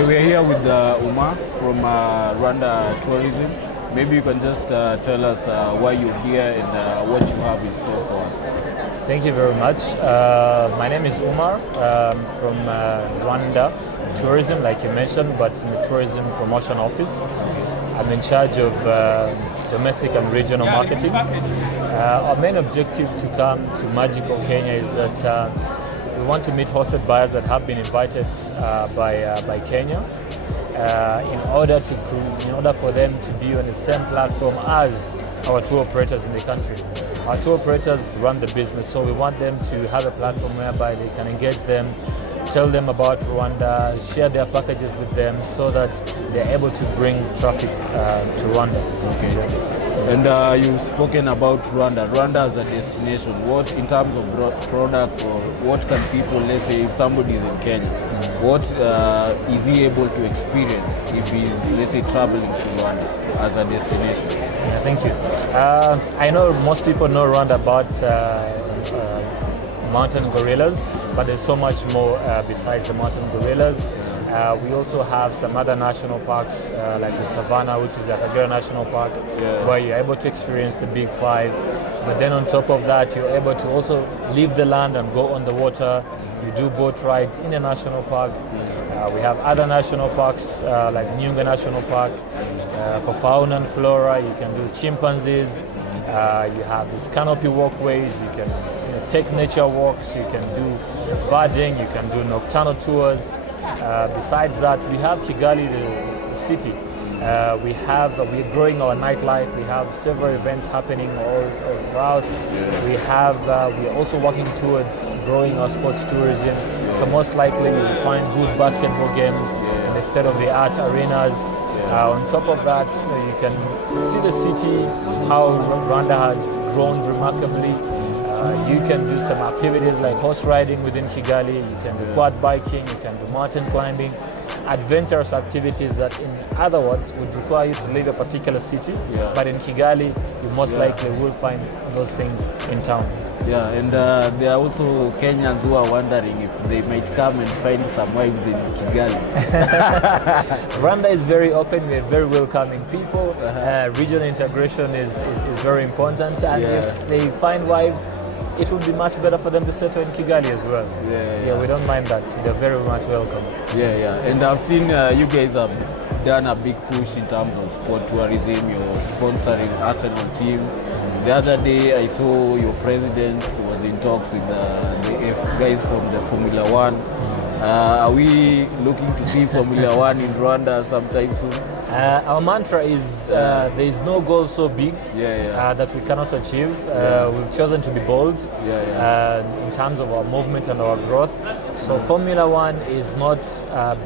Okay, we are here with Umar from Rwanda Tourism. Maybe you can just tell us why you're here and what you have in store for us. Thank you very much. My name is Umar from Rwanda Tourism, like you mentioned, but in the Tourism Promotion Office. I'm in charge of domestic and regional marketing. Our main objective to come to Magical Kenya is that we want to meet hosted buyers that have been invited by Kenya in order for them to be on the same platform as our tour operators in the country. Our tour operators run the business, so we want them to have a platform whereby they can engage them, tell them about Rwanda, share their packages with them so that they're able to bring traffic to Rwanda. Okay. And you've spoken about Rwanda. Rwanda as a destination. What, in terms of products, or what can people, let's say, if somebody is in Kenya, what is he able to experience if he's, let's say, traveling to Rwanda as a destination? Yeah, thank you. I know most people know Rwanda about mountain gorillas, but there's so much more besides the mountain gorillas. We also have some other national parks like the Savannah, which is the Kagera National Park, where you're able to experience the big five. But then on top of that, you're able to also leave the land and go on the water. You do boat rides in a national park. We have other national parks like Nyungwe National Park. For fauna and flora, you can do chimpanzees. You have these canopy walkways. You can take nature walks. You can do birding. You can do nocturnal tours. Besides that, we have Kigali, the city. We're growing our nightlife. We have several events happening all throughout. We're also working towards growing our sports tourism. So most likely you'll find good basketball games in the state-of-the-art arenas. On top of that, you can see the city, how Rwanda has grown remarkably. You can do some activities like horse riding within Kigali, you can do quad biking, you can do mountain climbing, adventurous activities that in other words would require you to leave a particular city, but in Kigali you most likely will find those things in town. Yeah, and there are also Kenyans who are wondering if they might come and find some wives in Kigali. Rwanda is very open, we're very welcoming people. Regional integration is very important, and if they find wives, it would be much better for them to settle in Kigali as well. Yeah, we don't mind that. They're very much welcome. Yeah. And I've seen you guys have done a big push in terms of sport tourism. You're sponsoring Arsenal team. The other day I saw your president was in talks with the guys from the Formula One. Are we looking to see Formula One in Rwanda sometime soon? Our mantra is there is no goal so big that we cannot achieve. We've chosen to be bold in terms of our movement and our growth. So Formula One is not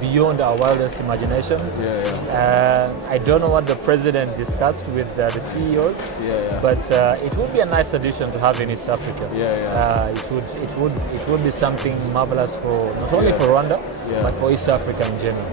beyond our wildest imaginations. I don't know what the president discussed with the CEOs, but it would be a nice addition to have in East Africa. It would be something marvelous for not only for Rwanda, but for East Africa in general.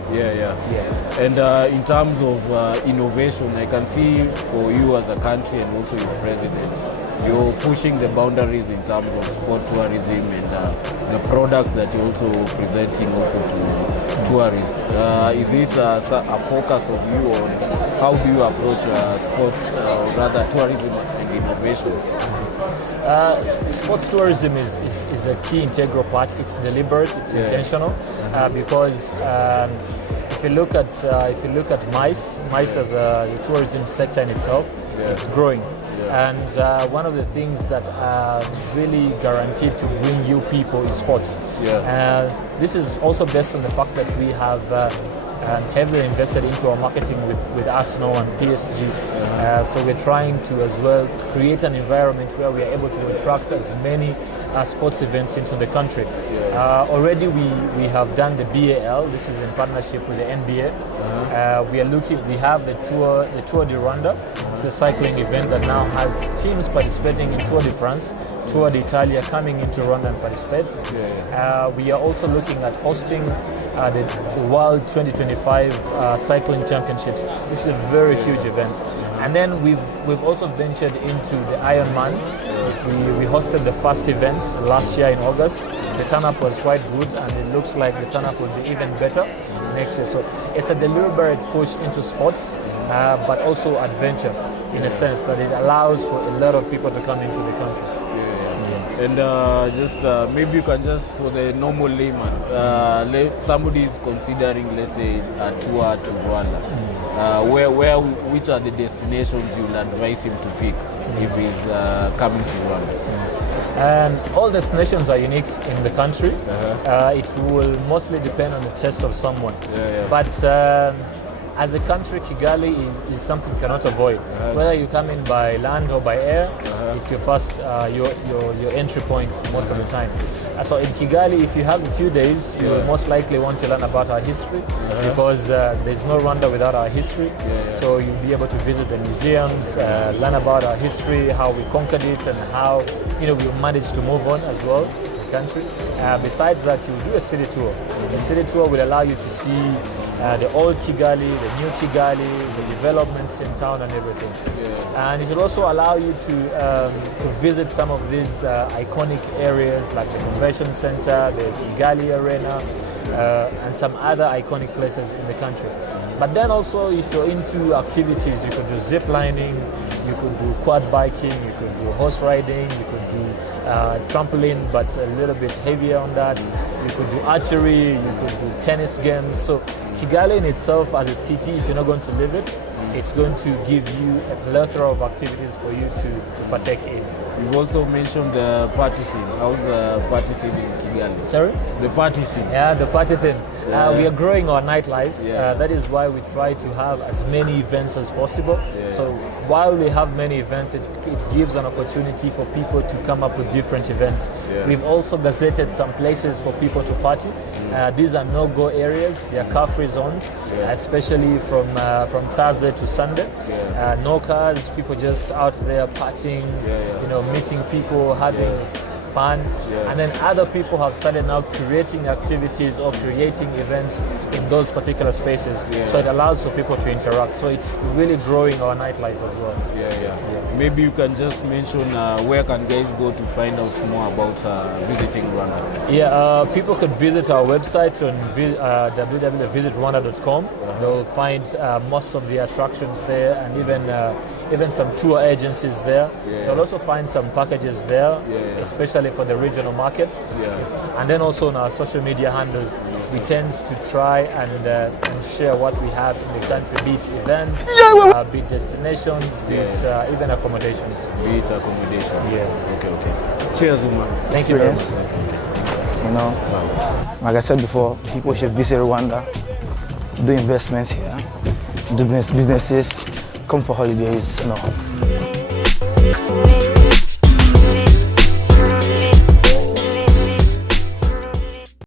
And in terms of innovation, I can see for you as a country and also your president, you're pushing the boundaries in terms of sport tourism and the products that you're also presenting also to tourists. Is it a focus of you on how do you approach sports, or rather tourism and innovation? Sports tourism is a key integral part. It's deliberate, it's intentional, because if you look at MICE as a tourism sector in itself, it's growing. And one of the things that are really guaranteed to bring you people is sports. This is also based on the fact that we have heavily invested into our marketing with Arsenal and PSG. So we're trying to as well create an environment where we are able to attract as many sports events into the country. Already we have done the BAL. This is in partnership with the NBA. We have the Tour de Rwanda. It's a cycling event that now has teams participating in Tour de France, Tour d'Italia coming into Rwanda and participate. We are also looking at hosting the World 2025 Cycling Championships. This is a very huge event. And then we've also ventured into the Ironman. We hosted the first event last year in August. The turn-up was quite good, and it looks like the turn-up will be even better next year. So it's a deliberate push into sports, but also adventure, in a sense that it allows for a lot of people to come into the country. And maybe you can just, for the normal layman, somebody is considering, let's say, a tour to Rwanda. Which are the destinations you'll advise him to pick if he's coming to Rwanda? And all destinations are unique in the country. It will mostly depend on the taste of someone. But as a country, Kigali is something you cannot avoid. Whether you come in by land or by air, it's your first, your entry point most of the time. So in Kigali, if you have a few days, you will most likely want to learn about our history, because there's no Rwanda without our history. So you'll be able to visit the museums, learn about our history, how we conquered it, and how we managed to move on as well, the country. Besides that, you do a city tour. The city tour will allow you to see the old Kigali, the new Kigali, the developments in town and everything. And it will also allow you to visit some of these iconic areas like the convention center, the Kigali Arena, and some other iconic places in the country. But then also, if you're into activities, you could do zip lining, you could do quad biking, you could do horse riding, you could do trampoline, but a little bit heavier on that. You could do archery, you could do tennis games. So Kigali in itself as a city, if you're not going to live it, it's going to give you a plethora of activities for you to partake in. You've also mentioned the party scene. How's the party scene in Kigali? Sorry? The party scene. Yeah, the party scene. We are growing our nightlife. That is why we try to have as many events as possible. So while we have many events, it gives an opportunity for people to come up with different events. We've also gazetted some places for people to party. These are no-go areas. They are car-free zones, especially from Thursday to Sunday. No cars, people just out there partying, meeting people, having fun. And then other people have started now creating activities or creating events in those particular spaces. So it allows for people to interact. So it's really growing our nightlife as well. Maybe you can just mention where can guys go to find out more about visiting Rwanda? People could visit our website on www.visitrwanda.com. They'll find most of the attractions there, and even some tour agencies there. They'll also find some packages there, especially for the regional markets. And then also on our social media handles, we tend to try and share what we have in the country, be it events, be it destinations, be it even accommodations. Be it accommodation. Okay. Cheers, Umar. Thank you very much. Like I said before, people should visit Rwanda, do investments here, do businesses, come for holidays,